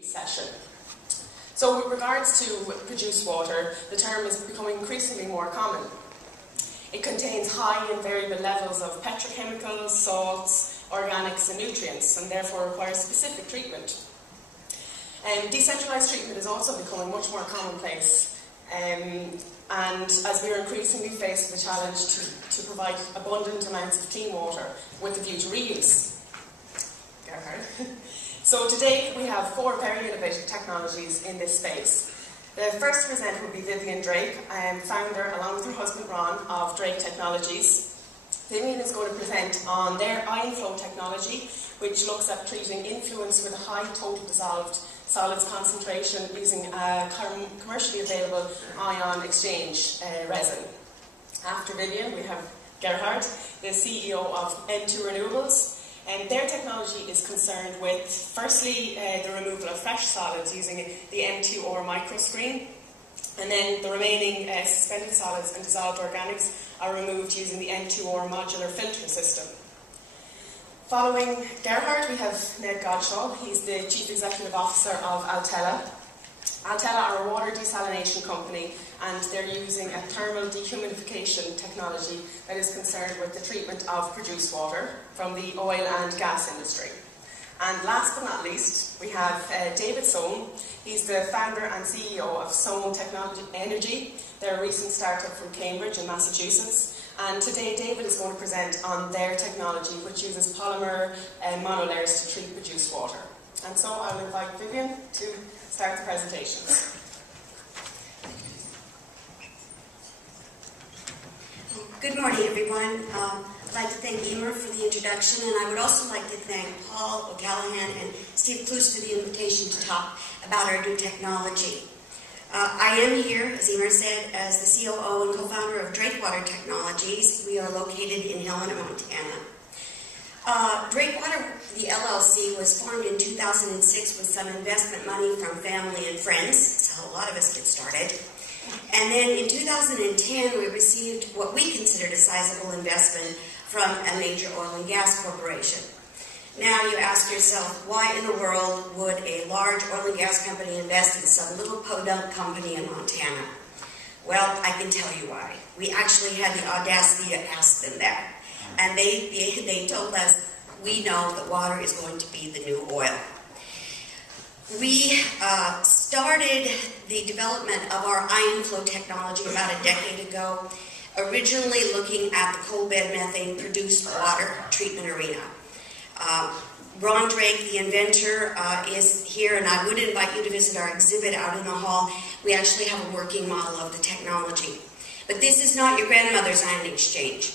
session. So with regards to produced water, the term is becoming increasingly more common. It contains high and variable levels of petrochemicals, salts, organics and nutrients, and therefore requires specific treatment. Decentralized treatment is also becoming much more commonplace, and as we are increasingly faced with the challenge to provide abundant amounts of clean water with the view to reuse. Gerhard. So today we have 4 very innovative technologies in this space. The first to present will be Vivian Drake, founder along with her husband Ruane of Drake Technologies. Vivian is going to present on their ion flow technology, which looks at treating influence with a high total dissolved solids concentration using a commercially available ion exchange resin. After Vivian, we have Gerhard, the CEO of M2 Renewables. And their technology is concerned with, firstly, the removal of fresh solids using the M2R microscreen, and then the remaining suspended solids and dissolved organics are removed using the M2R modular filter system. Following Gerhard, we have Ned Godshall. He's the Chief Executive Officer of Altela. Altela are a water desalination company, and they're using a thermal dehumidification technology that is concerned with the treatment of produced water from the oil and gas industry. And last but not least, we have David Soane. He's the founder and CEO of Soane Technology Energy. They're a recent startup from Cambridge in Massachusetts. And today David is going to present on their technology, which uses polymer monolayers to treat produced water. And so I'll invite Vivian to start the presentations. Good morning, everyone. I'd like to thank Eimear for the introduction, and I would also like to thank Paul O'Callaghan and Steve Cluse for the invitation to talk about our new technology. I am here, as Eimear said, as the COO and co-founder of Drake Water Technologies. We are located in Helena, Montana. Drake Water, the LLC, was formed in 2006 with some investment money from family and friends. That's how a lot of us get started. And then in 2010, we received what we considered a sizable investment from a major oil and gas corporation. Now you ask yourself, why in the world would a large oil and gas company invest in some little podunk company in Montana? Well, I can tell you why. We actually had the audacity to ask them that. And they told us, we know that water is going to be the new oil. We started the development of our ion flow technology about a decade ago, originally looking at the coal bed methane produced water treatment arena. Ron Drake, the inventor, is here, and I would invite you to visit our exhibit out in the hall. We actually have a working model of the technology. But this is not your grandmother's ion exchange.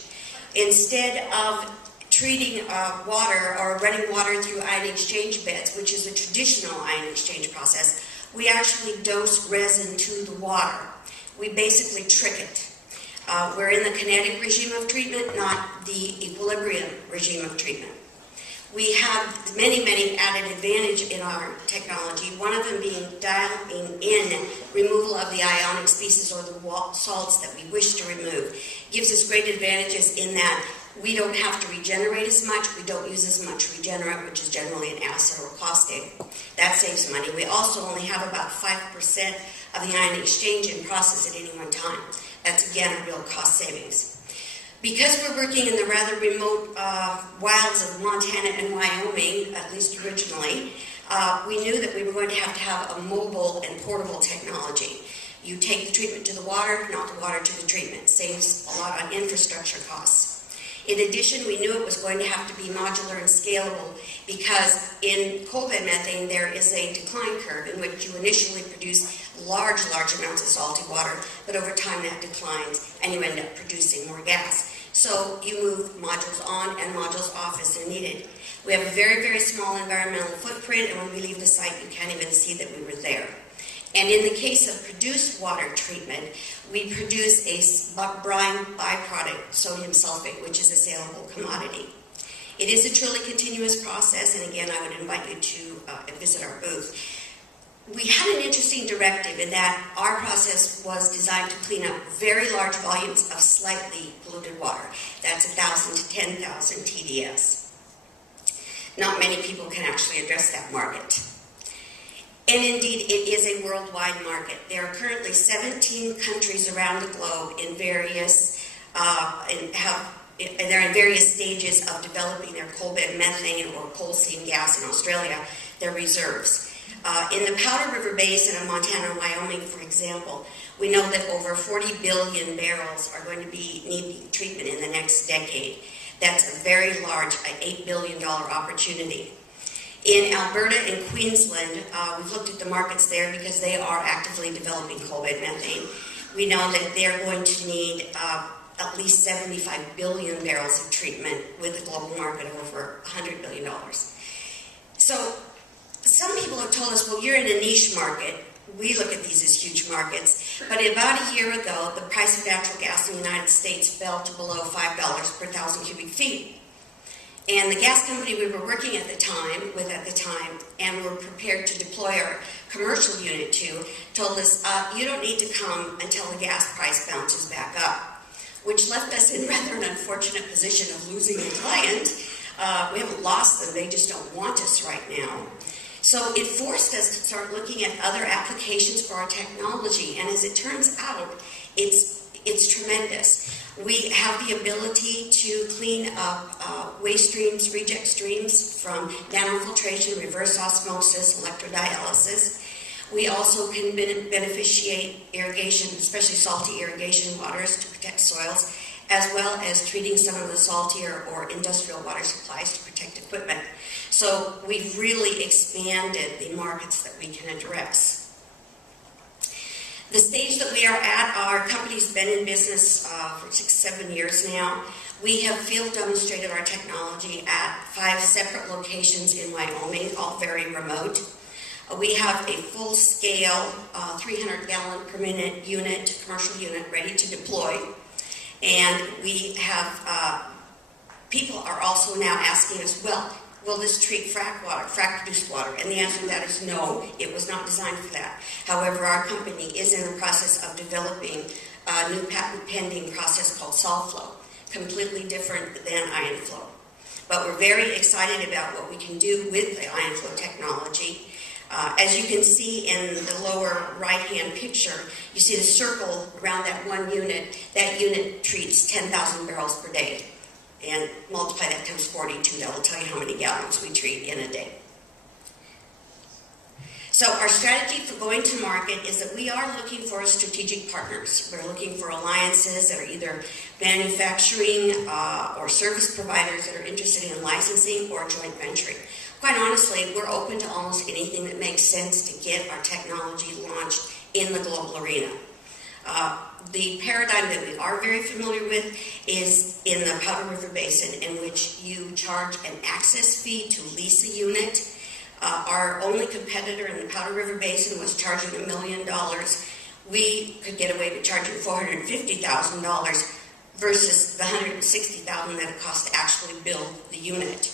Instead of treating water or running water through ion exchange beds, which is a traditional ion exchange process, we actually dose resin to the water. We basically trick it. We're in the kinetic regime of treatment, not the equilibrium regime of treatment. We have many, many added advantages in our technology, one of them being dialing in removal of the ionic species or the salts that we wish to remove. Gives us great advantages in that we don't have to regenerate as much, we don't use as much regenerant, which is generally an acid or caustic. That saves money. We also only have about 5% of the ion exchange in process at any one time. That's again a real cost savings. Because we're working in the rather remote wilds of Montana and Wyoming, at least originally, we knew that we were going to have a mobile and portable technology. You take the treatment to the water, not the water to the treatment. Saves a lot on infrastructure costs. In addition, we knew it was going to have to be modular and scalable because in coal bed methane there is a decline curve in which you initially produce large amounts of salty water, but over time that declines and you end up producing more gas. So you move modules on and modules off as they're needed. We have a very, very small environmental footprint, and when we leave the site you can't even see that we were there. And in the case of produced water treatment, we produce a brine byproduct, sodium sulfate, which is a saleable commodity. It is a truly continuous process, and again, I would invite you to visit our booth. We had an interesting directive in that our process was designed to clean up very large volumes of slightly polluted water. That's 1,000 to 10,000 TDS. Not many people can actually address that market. And indeed, it is a worldwide market. There are currently 17 countries around the globe in various they're in various stages of developing their coal bed methane or coal seam gas in Australia, their reserves. In the Powder River Basin of Montana and Wyoming, for example, we know that over 40 billion barrels are going to be needing treatment in the next decade. That's a very large, $8 billion opportunity. In Alberta and Queensland, we've looked at the markets there because they are actively developing coal bed methane. We know that they're going to need at least 75 billion barrels of treatment with a global market of over $100 billion. So some people have told us, well, you're in a niche market. We look at these as huge markets. But about a year ago, the price of natural gas in the United States fell to below $5 per thousand cubic feet. And the gas company we were working at the time, and were prepared to deploy our commercial unit to, told us, you don't need to come until the gas price bounces back up, which left us in rather an unfortunate position of losing a client. We haven't lost them, they just don't want us right now. So it forced us to start looking at other applications for our technology, and as it turns out, it's tremendous. We have the ability to clean up waste streams, reject streams from nanofiltration, reverse osmosis, electrodialysis. We also can beneficiate irrigation, especially salty irrigation waters to protect soils, as well as treating some of the saltier or industrial water supplies to protect equipment. So we've really expanded the markets that we can address. The stage that we are at, our company's been in business for 6-7 years now. We have field demonstrated our technology at 5 separate locations in Wyoming, all very remote. We have a full-scale 300-gallon-per-minute unit, commercial unit, ready to deploy. And we have, people are also now asking us, well, will this treat frac-produced water? And the answer to that is no, it was not designed for that. However, our company is in the process of developing a new patent-pending process called solid flow, completely different than ion flow. But we're very excited about what we can do with the ion flow technology. As you can see in the lower right-hand picture, you see the circle around that one unit. That unit treats 10,000 barrels per day. And multiply that times 42, that will tell you how many gallons we treat in a day. So our strategy for going to market is that we are looking for strategic partners. We're looking for alliances that are either manufacturing or service providers that are interested in licensing or joint venturing. Quite honestly, we're open to almost anything that makes sense to get our technology launched in the global arena. The paradigm that we are very familiar with is in the Powder River Basin, in which you charge an access fee to lease a unit. Our only competitor in the Powder River Basin was charging $1 million. We could get away with charging $450,000 versus the $160,000 that it costs to actually build the unit.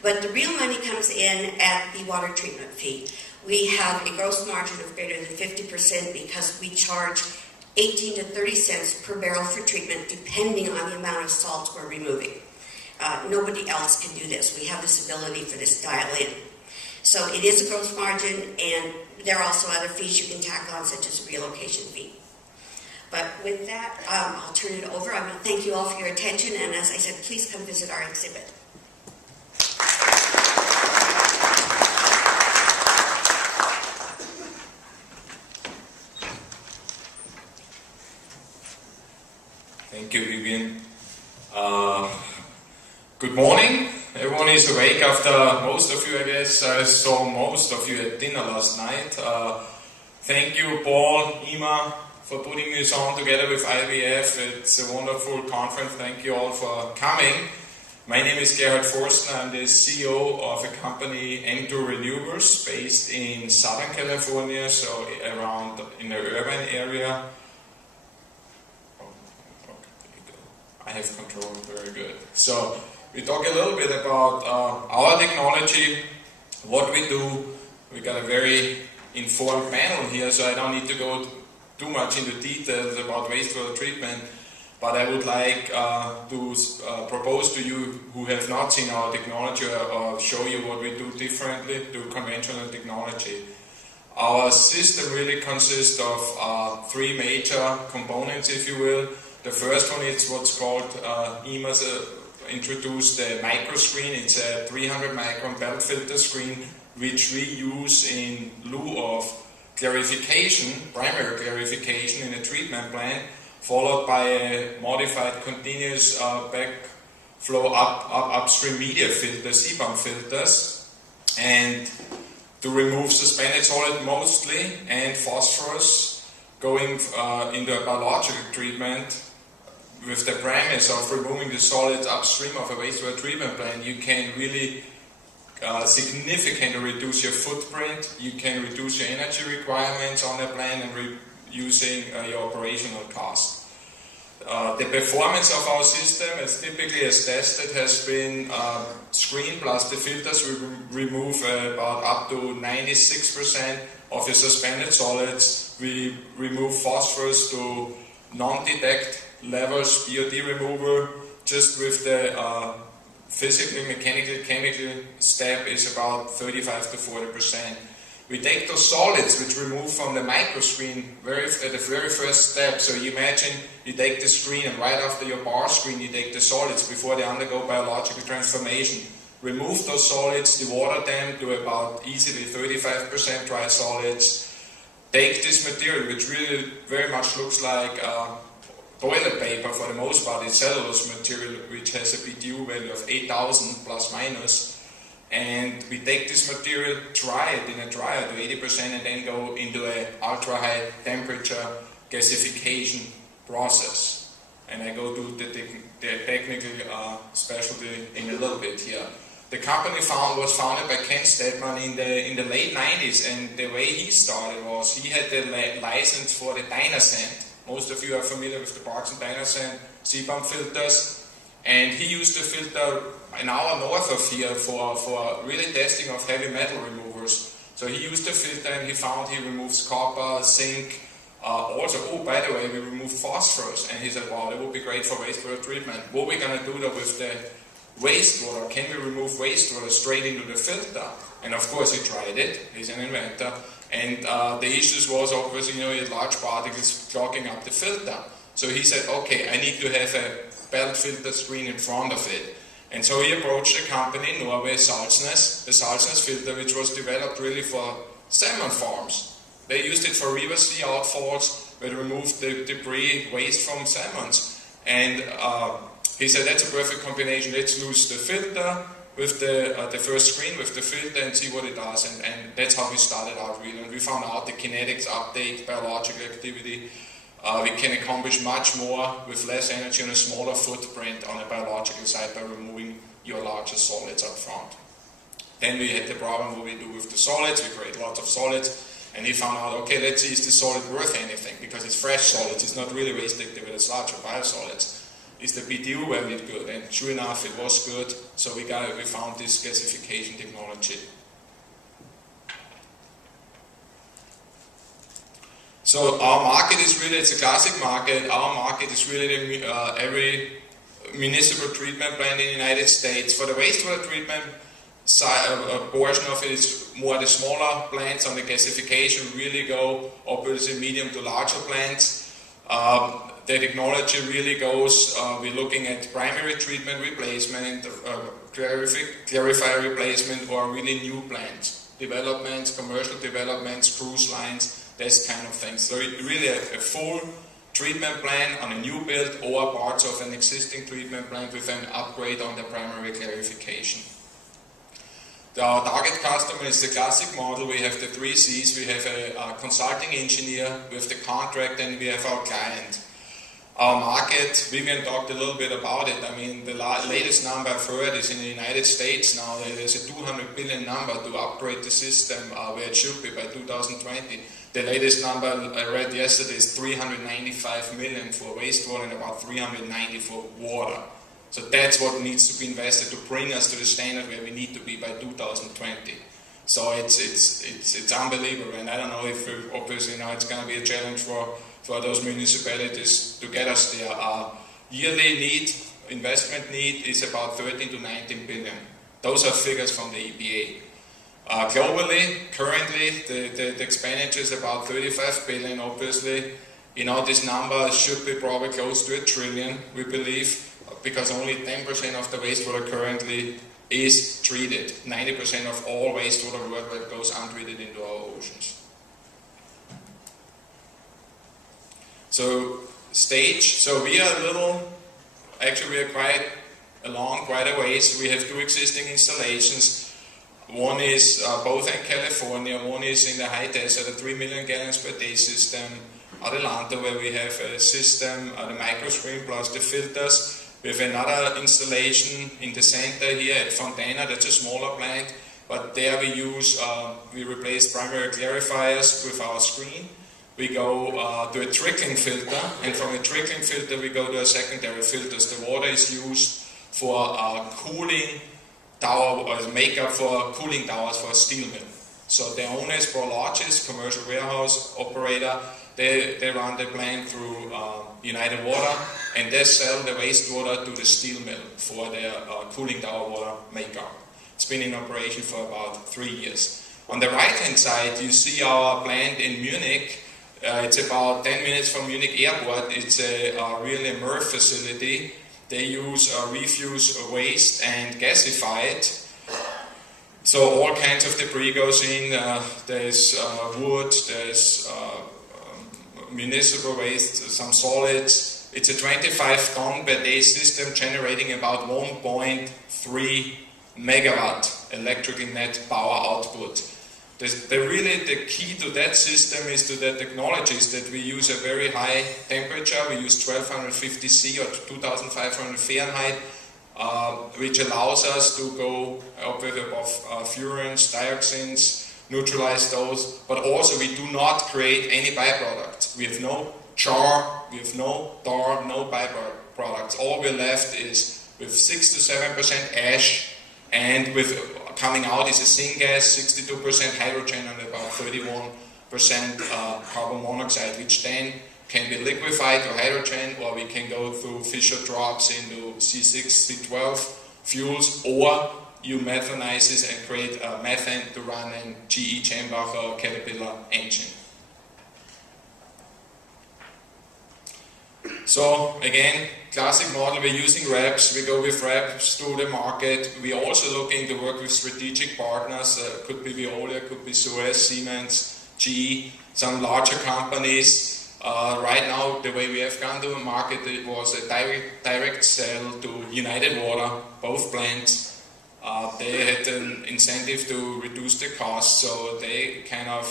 But the real money comes in at the water treatment fee. We have a gross margin of greater than 50% because we charge 18 to 30 cents per barrel for treatment, depending on the amount of salt we're removing. Nobody else can do this. We have this ability for this dial in. So it is a gross margin, and there are also other fees you can tack on, such as a relocation fee. But with that, I'll turn it over. I want to thank you all for your attention, and as I said, please come visit our exhibit. Thank you, Vivian. Good morning. Everyone is awake after most of you, I guess. I saw most of you at dinner last night. Thank you, Paul, Eimear, for putting this on together with IBF. It's a wonderful conference. Thank you all for coming. My name is Gerhard Forstner. I'm the CEO of a company, Renewables, based in Southern California, so around in the urban area. I have control, very good. So we talk a little bit about our technology, what we do. We got a very informed panel here, so I don't need to go too much into details about wastewater treatment, but I would like to propose to you who have not seen our technology or show you what we do differently to conventional technology. Our system really consists of 3 major components, if you will. The first one is what's called, Eimear introduced the micro screen. It's a 300 micron belt filter screen, which we use in lieu of clarification, primary clarification in a treatment plant, followed by a modified continuous backflow upstream media filters, CBAM filters, and to remove suspended solid mostly, and phosphorus, going into a biological treatment with the premise of removing the solids upstream of a wastewater treatment plant. You can really significantly reduce your footprint, you can reduce your energy requirements on the plant, and reducing your operational cost. The performance of our system, as typically as tested, has been screen plus the filters. We remove about up to 96% of the suspended solids. We remove phosphorus to non-detect levels, Ph.D. removal, just with the physical, mechanical, chemical step is about 35 to 40%. We take those solids which remove from the microscreen at the very first step. So you imagine you take the screen, and right after your bar screen you take the solids before they undergo biological transformation. Remove those solids, dewater them to about easily 35% dry solids. Take this material, which really very much looks like toilet paper for the most part. It's cellulose material which has a BTU value of 8,000 plus minus. And we take this material, dry it in a dryer to 80%, and then go into an ultra high temperature gasification process. And I go to the technical specialty in a little bit here. The company was founded by Ken Stedman in the late 90s, and the way he started was he had the license for the Dynascent. Most of you are familiar with the Parks and Dynascent CBAM filters, and he used the filter an hour north of here for really testing of heavy metal removers. So he used the filter, and he found he removes copper, zinc, also, oh, by the way, we removed phosphorus. And he said, wow, that would be great for wastewater treatment. What are we going to do that with the wastewater? Can we remove wastewater straight into the filter? And of course he tried it, he's an inventor. And the issues was obviously, you had large particles clogging up the filter. So he said, okay, I need to have a belt filter screen in front of it. And so he approached a company in Norway, Salsnes, the Salsnes filter, which was developed really for salmon farms. They used it for river sea outfalls, where they removed the debris, waste from salmons. And he said, that's a perfect combination. Let's use the filter with the first screen with the filter and see what it does. And that's how we started out really. And we found out the kinetics, uptake, biological activity. We can accomplish much more with less energy and a smaller footprint on the biological side by removing your larger solids up front. Then we had the problem what we do with the solids. We create lots of solids, and he found out, okay, let's see, is the solid worth anything? Because it's fresh solids, it's not really waste active, it's larger biosolids. Is the BTU value good? And sure enough, it was good. So we found this gasification technology. So our market is really, it's a classic market. Our market is really every municipal treatment plant in the United States. For the wastewater treatment a portion of it is more the smaller plants. On the gasification really go obviously medium to larger plants. The technology really goes, we're looking at primary treatment replacement, clarifier replacement, or really new plants, developments, commercial developments, cruise lines, this kind of thing. So really a full treatment plan on a new build or parts of an existing treatment plant with an upgrade on the primary clarification. Our target customer is the classic model. We have the 3 C's. We have a consulting engineer, we have the contract, and we have our client. Our market, Vivian talked a little bit about it. I mean, the latest number I've heard is in the United States now, there's a 200 billion number to upgrade the system where it should be by 2020. The latest number I read yesterday is 395 million for wastewater and about 390 for water. So that's what needs to be invested to bring us to the standard where we need to be by 2020. So it's unbelievable, and I don't know if obviously now it's going to be a challenge for those municipalities to get us there. Our yearly investment need is about 13 to 19 billion. Those are figures from the EPA. Globally, currently, the expenditure is about 35 billion, obviously. You know, this number should be probably close to $1 trillion, we believe, because only 10% of the wastewater currently is treated. 90% of all wastewater worldwide goes untreated into our oceans. So, stage. So we are actually we are quite a ways. We have 2 existing installations. One is both in California, one is in the high desert, a 3 million gallons per day system, Atlanta, where we have a system, the microstream plus the filters. We have another installation in the center here at Fontana, that's a smaller plant, but there we replace primary clarifiers with our screen. We go to a trickling filter, and from a trickling filter we go to a secondary filters. The water is used for cooling tower, or makeup for cooling towers for a steel mill. So the owner is Prologis, commercial warehouse operator. They run the plant through United Water, and they sell the wastewater to the steel mill for their cooling tower water makeup. It's been in operation for about 3 years. On the right-hand side, you see our plant in Munich. It's about 10 minutes from Munich Airport. It's a really MRF facility. They use refuse waste and gasify it. So all kinds of debris goes in. There's wood, there's municipal waste, some solids. It's a 25 ton per day system generating about 1.3 megawatt electrical net power output. The key to that system is to the technologies that we use a very high temperature. We use 1250 C or 2500 Fahrenheit, which allows us to go up with above furans, dioxins, neutralize those, but also we do not create any byproducts. We have no char, we have no tar, no byproducts. All we're left is with 6 to 7% ash, and with coming out is a syngas, 62% hydrogen and about 31% carbon monoxide, which then can be liquefied to hydrogen, or we can go through Fischer drops into C6, C12 fuels, or you methanize it and create methane to run an GE Chambach or Caterpillar engine. So again, classic model, we're using reps, we go with reps to the market. We're also looking to work with strategic partners, could be Veolia, could be Suez, Siemens, GE, some larger companies. Right now, the way we have gone to the market, it was a direct sell to United Water, both plants. They had an incentive to reduce the cost, so they kind of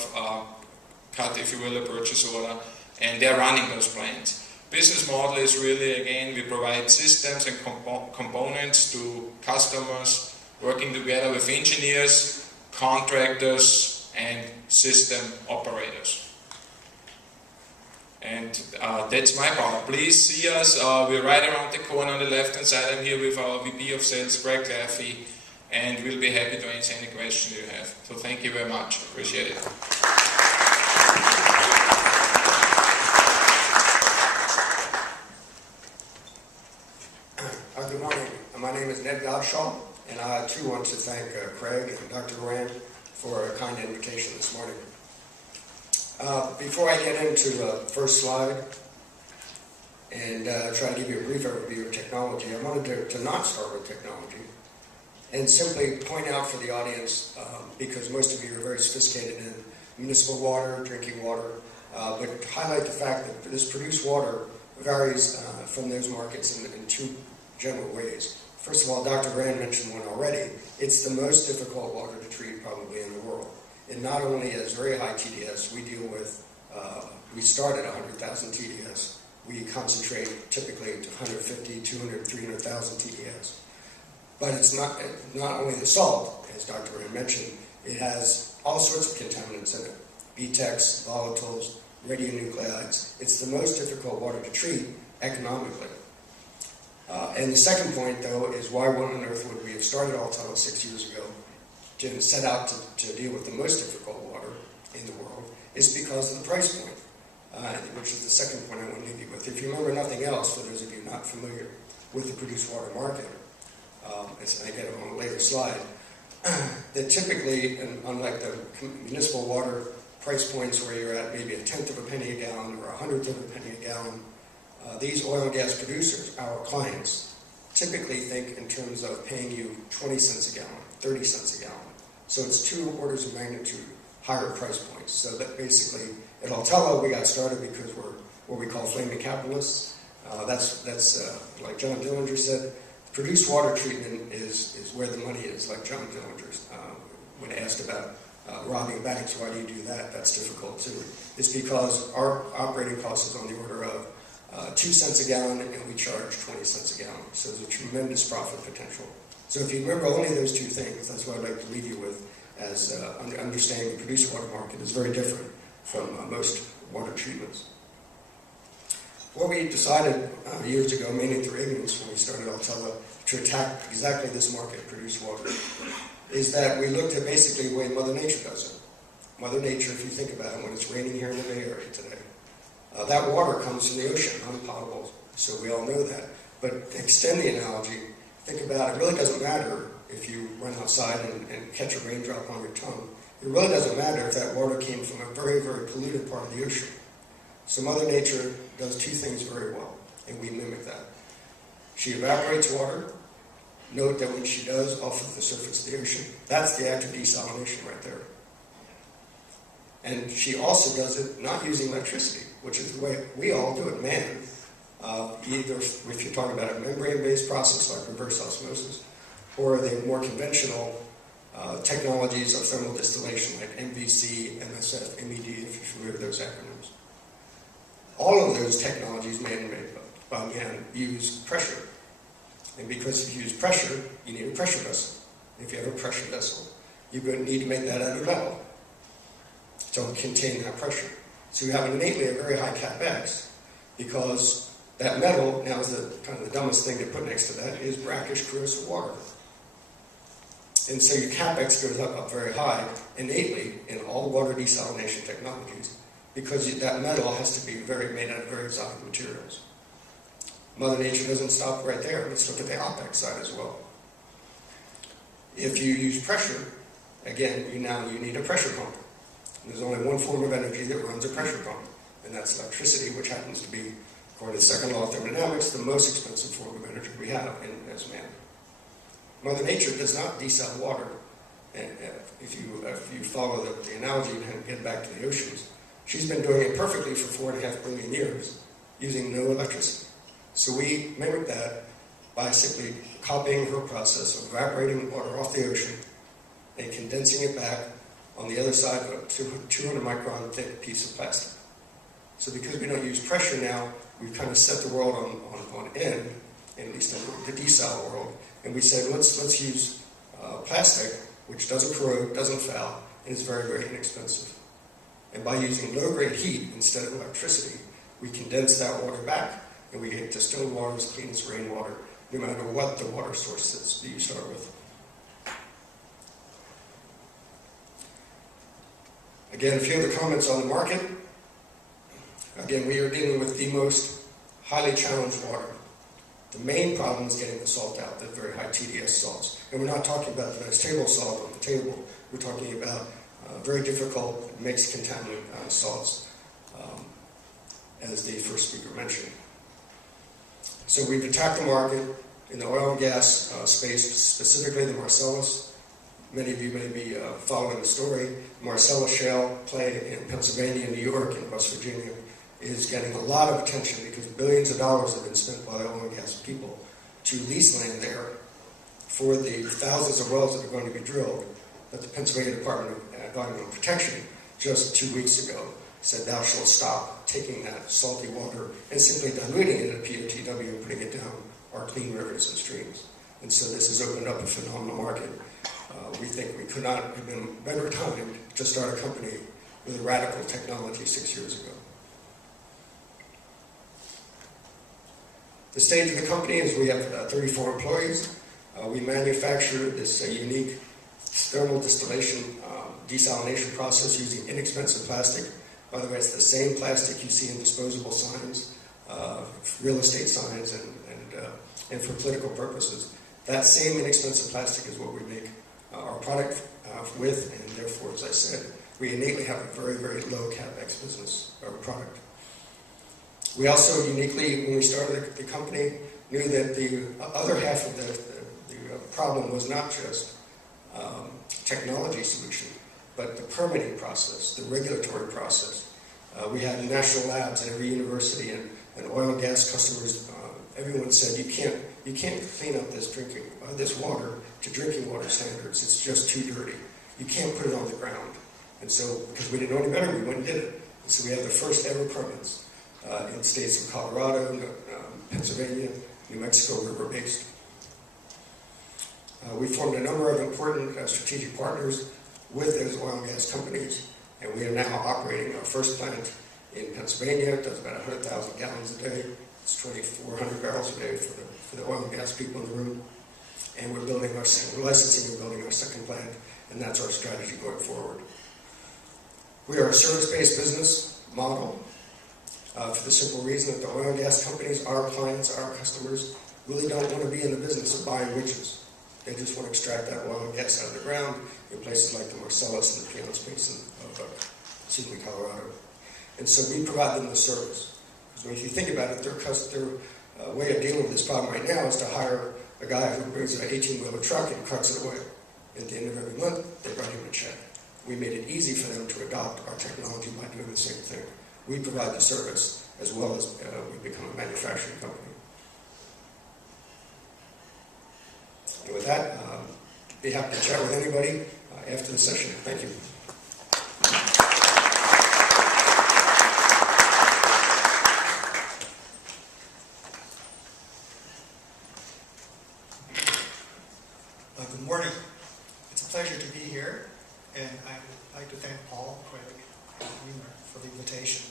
cut, if you will, a purchase order, and they're running those plants. Business model is really, again, we provide systems and components to customers, working together with engineers, contractors, and system operators. And that's my part. Please see us. We're right around the corner on the left-hand side. I'm here with our VP of Sales, Greg Laffey, and we'll be happy to answer any questions you have. So thank you very much. Appreciate it. Good morning. My name is Ned Godshall, and I too want to thank Craig and Dr. Ruane for a kind invitation this morning. Before I get into the first slide and try to give you a brief overview of technology, I wanted to not start with technology and simply point out for the audience, because most of you are very sophisticated in municipal water, drinking water, but highlight the fact that this produced water varies from those markets in 2 general ways. First of all, Dr. Ruane mentioned one already. It's the most difficult water to treat probably in the world. It not only has very high TDS, we deal with, we start at 100,000 TDS. We concentrate typically to 150, 200, 300,000 TDS. But it's not only the salt, as Dr. Ruane mentioned, it has all sorts of contaminants in it. BTEX, volatiles, radionuclides. It's the most difficult water to treat economically. And the second point, though, is why on earth would we have started Altela 6 years ago to set out to deal with the most difficult water in the world, is because of the price point, which is the second point I want to leave you with. If you remember nothing else, for those of you not familiar with the produced water market, as I get on a later slide, that typically, and unlike the municipal water price points where you're at maybe 1/10 of a penny a gallon or 1/100th of a penny a gallon, these oil and gas producers, our clients, typically think in terms of paying you 20 cents a gallon, 30 cents a gallon. So it's 2 orders of magnitude higher price points. So that basically, at Altela, we got started because we're what we call flaming capitalists. That's like John Dillinger said, produced water treatment is where the money is, like John Dillinger when asked about robbing banks, why do you do that? That's difficult too. It's because our operating cost is on the order of 2 cents a gallon and we charge 20 cents a gallon. So there's a tremendous profit potential. So if you remember only those 2 things, that's what I'd like to leave you with, as understanding the produced water market is very different from most water treatments. What we decided years ago, mainly through ignorance when we started Altela, to attack exactly this market, produced water, is that we looked at basically the way Mother Nature does it. Mother Nature, if you think about it, when it's raining here in the Bay Area today, that water comes from the ocean, unpotable, so we all know that. But extend the analogy, think about it, it really doesn't matter if you run outside and catch a raindrop on your tongue. It really doesn't matter if that water came from a very, very polluted part of the ocean. So Mother Nature does 2 things very well, and we mimic that. She evaporates water. Note that when she does off of the surface of the ocean, that's the act of desalination right there. And she also does it not using electricity, which is the way we all do it, man. Either if you're talking about a membrane-based process like reverse osmosis, or the more conventional technologies of thermal distillation like MVC, MSF, MED, if you're familiar with those acronyms. All of those technologies, man-made by man, use pressure. And because if you use pressure, you need a pressure vessel. If you have a pressure vessel, you're going to need to make that out of metal to contain that pressure. So you have innately a very high CapEx because that metal, now is the kind of the dumbest thing to put next to that, is brackish, corrosive water. And so your CapEx goes up very high innately in all water desalination technologies because that metal has to be made out of very exotic materials. Mother Nature doesn't stop right there. Let's look at the OpEx side as well. If you use pressure, again, you need a pressure pump. And there's only one form of energy that runs a pressure pump, and that's electricity, which happens to be, according to the second law of thermodynamics, the most expensive form of energy we have as man. Mother Nature does not desal water. And if you follow the analogy and get back to the oceans, she's been doing it perfectly for 4.5 billion years using no electricity. So we mimic that by simply copying her process of evaporating water off the ocean and condensing it back on the other side of a 200 micron thick piece of plastic. So because we don't use pressure now, we've kind of set the world on end, at least in the desal world, and we said let's use plastic, which doesn't corrode, doesn't foul, and is very, very inexpensive. And by using low-grade heat instead of electricity, we condense that water back, and we get distilled water as clean as rainwater, no matter what the water source is that you start with. Again, a few other comments on the market. Again, we are dealing with the most highly challenged water. The main problem is getting the salt out, the very high TDS salts. And we're not talking about the nice table salt on the table. We're talking about very difficult mixed contaminant salts, as the first speaker mentioned. So we've attacked the market in the oil and gas space, specifically the Marcellus. Many of you may be following the story. Marcellus shale play in Pennsylvania, New York, and West Virginia is getting a lot of attention because billions of dollars have been spent by the oil and gas people to lease land there for the thousands of wells that are going to be drilled. But the Pennsylvania Department of Environmental Protection just 2 weeks ago said thou shalt stop taking that salty water and simply diluting it at POTW and putting it down our clean rivers and streams. And so this has opened up a phenomenal market. We think we could not have been better timed to start a company with a radical technology 6 years ago. The stage of the company is we have 34 employees. We manufacture this unique thermal distillation desalination process using inexpensive plastic. By the way, it's the same plastic you see in disposable signs, real estate signs, and for political purposes. That same inexpensive plastic is what we make our product with, and therefore, as I said, we innately have a very, very low CapEx business or product. We also uniquely, when we started the company, knew that the other half of the problem was not just technology solution, but the permitting process, the regulatory process. We had national labs at every university, and oil and gas customers. Everyone said you can't clean up this water to drinking water standards. It's just too dirty. You can't put it on the ground. And so, because we didn't know any better, we went and did it. And so we had the first ever permits in states of Colorado, Pennsylvania, New Mexico, river-based. We formed a number of important strategic partners with those oil and gas companies, and we are now operating our first plant in Pennsylvania. It does about 100,000 gallons a day. It's 2,400 barrels a day for the oil and gas people in the room. And we're licensing and building our second plant, and that's our strategy going forward. We are a service-based business model for the simple reason that the oil and gas companies, our clients, our customers, really don't want to be in the business of buying witches. They just want to extract that oil and gas out of the ground in places like the Marcellus and the Piceance Basin of Colorado. And so we provide them the service. So if you think about it, their way of dealing with this problem right now is to hire a guy who brings an 18-wheeler truck and trucks it away. At the end of every month, they write him a check. We made it easy for them to adopt our technology by doing the same thing. We provide the service as well as we become a manufacturing company. And with that, be happy to chat with anybody after the session. Thank you. Good morning. It's a pleasure to be here, and I would like to thank Paul, Craig, and Eimear for the invitation.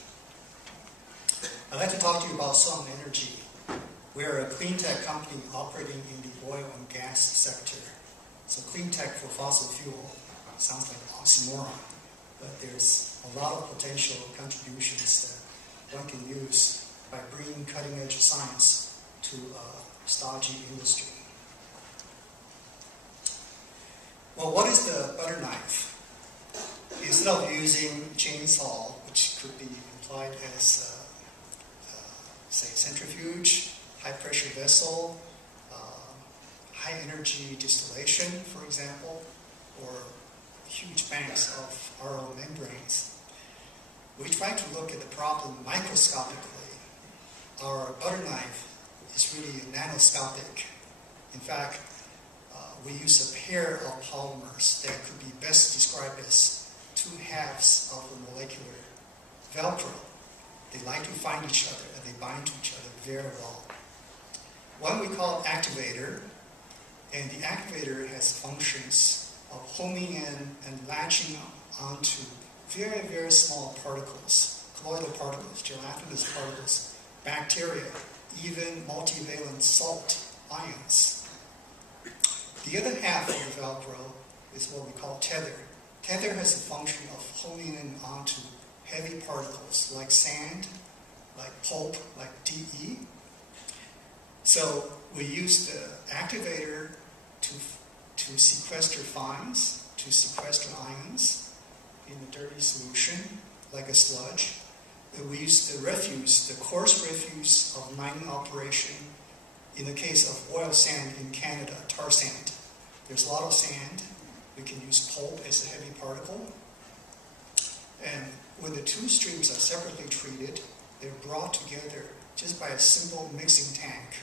I'd like to talk to you about Soane Energy. We are a clean tech company operating in the oil and gas sector. So clean tech for fossil fuel sounds like an oxymoron, but there's a lot of potential contributions that one can use by bringing cutting-edge science to a stodgy industry. Well, what is the butter knife? Instead of using chainsaw, which could be implied as, say, centrifuge, high-pressure vessel, high-energy distillation, for example, or huge banks of RO membranes, we try to look at the problem microscopically. Our butter knife is really nanoscopic. In fact, we use a pair of polymers that could be best described as two halves of a molecular Velcro. They like to find each other and they bind to each other very well. One we call activator, and the activator has functions of homing in and latching onto very, very small particles, colloidal particles, gelatinous particles, bacteria, even multivalent salt ions. The other half of the Velcro is what we call tether. Tether has a function of homing in onto heavy particles like sand, like pulp, like DE. So we use the activator to sequester fines, to sequester ions in a dirty solution, like a sludge. And we use the refuse, the coarse refuse of mining operation. In the case of oil sand in Canada, tar sand, there's a lot of sand. We can use pulp as a heavy particle. And when the two streams are separately treated, they're brought together just by a simple mixing tank.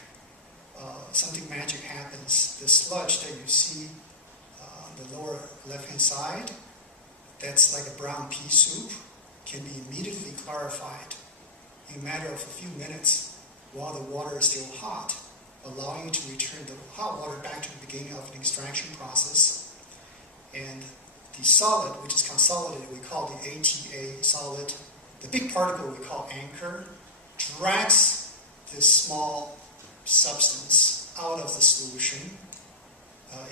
Something magic happens. The sludge that you see on the lower left-hand side, that's like a brown pea soup, can be immediately clarified in a matter of a few minutes while the water is still hot, allowing you to return the hot water back to the beginning of an extraction process. And the solid, which is consolidated, we call the ATA solid. The big particle we call anchor drags this small substance out of the solution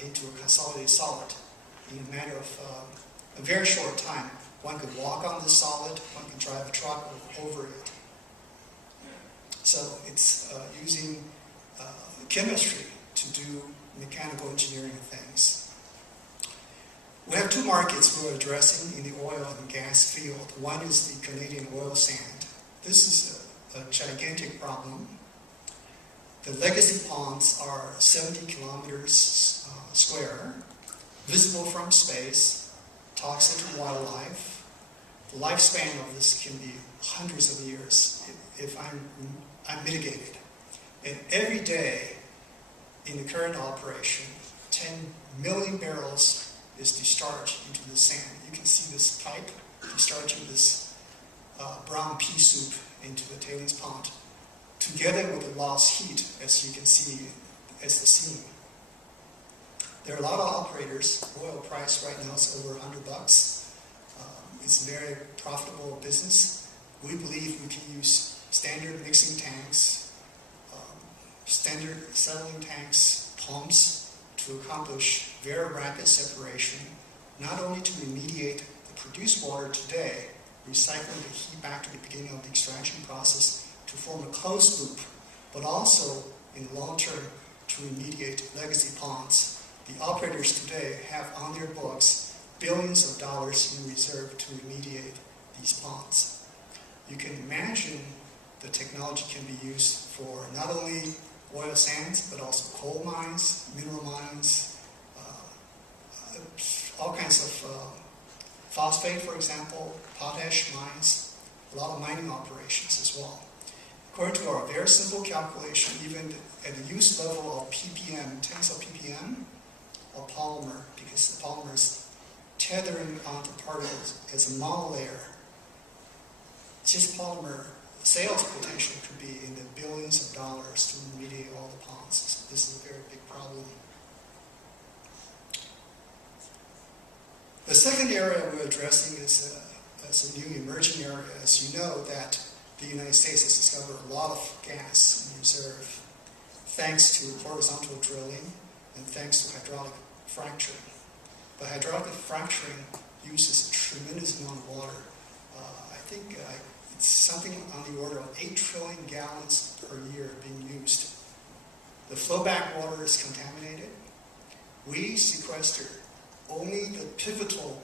into a consolidated solid. In a matter of a very short time, one could walk on this solid, one can drive a truck over it. So it's using chemistry to do mechanical engineering things. We have two markets we're addressing in the oil and gas field. One is the Canadian oil sand. This is a gigantic problem. The legacy ponds are 70 kilometers square, visible from space, toxic to wildlife. The lifespan of this can be hundreds of years if I'm mitigated. And every day in the current operation, 10 million barrels is discharged into the sand. You can see this pipe discharging this brown pea soup into the tailings pond, together with the lost heat, as you can see as the scene. There are a lot of operators. Oil price right now is over $100. It's a very profitable business. We believe we can use standard mixing tanks, standard settling tanks, pumps, to accomplish very rapid separation, not only to remediate the produced water today, recycling the heat back to the beginning of the extraction process to form a closed loop, but also in the long term to remediate legacy ponds. The operators today have on their books billions of dollars in reserve to remediate these ponds. You can imagine the technology can be used for not only oil sands, but also coal mines, mineral mines, all kinds of phosphate, for example, potash mines, a lot of mining operations as well. According to our very simple calculation, even at the use level of ppm, tens of ppm of polymer, because the polymer is tethering onto particles as a monolayer, just polymer sales potential could be in the billions of dollars to remediate all the ponds. So this is a very big problem. The second area we're addressing is a new emerging area. As you know, that the United States has discovered a lot of gas in reserve, thanks to horizontal drilling and thanks to hydraulic fracturing. But hydraulic fracturing uses a tremendous amount of water. I think it's something on the order of 8 trillion gallons per year being used. The flowback water is contaminated. We sequester only the pivotal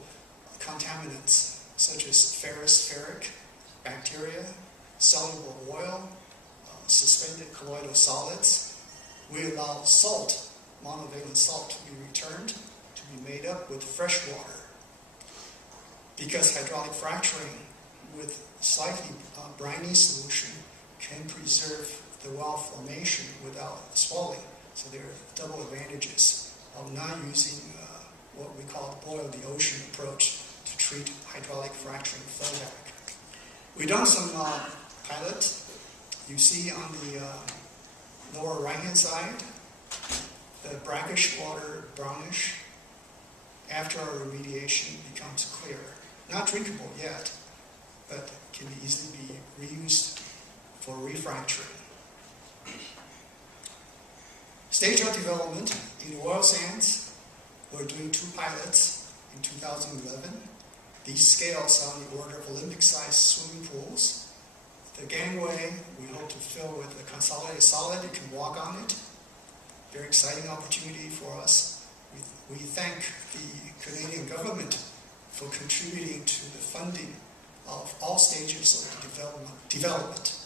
contaminants, such as ferrous, bacteria, soluble oil, suspended colloidal solids. We allow salt, monovalent salt, to be returned to be made up with fresh water. Because hydraulic fracturing with slightly briny solution can preserve the well formation without swelling. So there are double advantages of not using what we call the boil the ocean approach to treat hydraulic fracturing flowback. We've done some pilots. You see on the lower right-hand side, the brackish water, brownish, after our remediation becomes clear. Not drinkable yet, but can easily be reused for refracturing. Stage of development in oil sands, we're doing 2 pilots in 2011. These scales are on the order of Olympic-sized swimming pools. The gangway we hope to fill with a consolidated solid. You can walk on it. Very exciting opportunity for us. We thank the Canadian government for contributing to the funding of all stages of the development.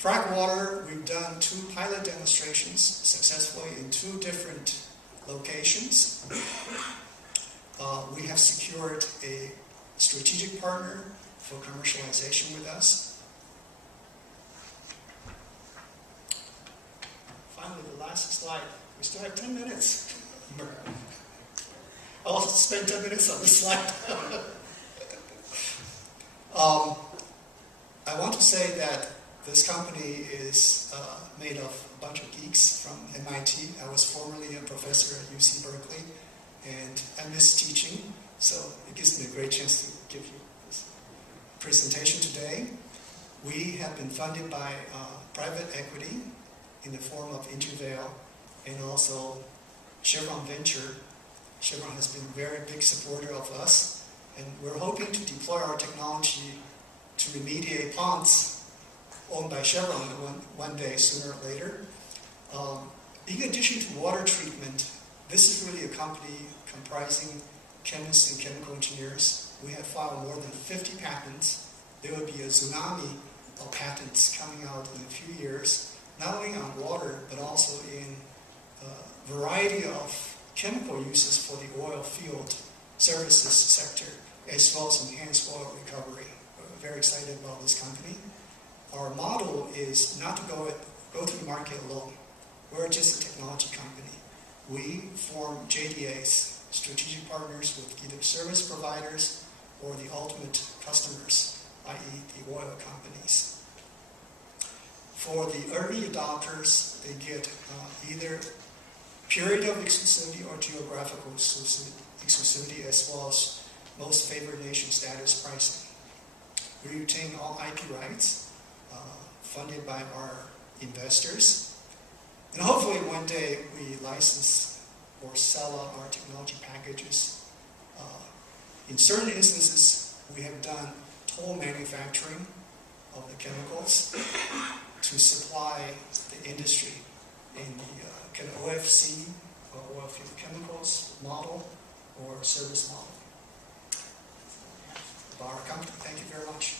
Frac water, we've done 2 pilot demonstrations successfully in 2 different locations. We have secured a strategic partner for commercialization with us. Finally, the last slide. We still have 10 minutes. I'll spend 10 minutes on this slide. I want to say that this company is made of a bunch of geeks from MIT. I was formerly a professor at UC Berkeley, and I miss teaching, so it gives me a great chance to give you this presentation today. We have been funded by private equity in the form of Intervale and also Chevron Venture. Chevron has been a very big supporter of us, and we're hoping to deploy our technology to remediate ponds owned by Chevron one day, sooner or later. In addition to water treatment, this is really a company comprising chemists and chemical engineers. We have filed more than 50 patents. There will be a tsunami of patents coming out in a few years, not only on water, but also in a variety of chemical uses for the oil field services sector, as well as enhanced oil recovery. We're very excited about this company. Our model is not to go to the market alone. We're just a technology company. We form JDAs, strategic partners with either service providers or the ultimate customers, i.e. the oil companies. For the early adopters, they get either period of exclusivity or geographical exclusivity, as well as most favored nation status pricing. We retain all IP rights, funded by our investors. And hopefully one day we license or sell out our technology packages. In certain instances, we have done toll manufacturing of the chemicals to supply the industry in the kind of OFC, oil field chemicals model or service model. About our company. Thank you very much.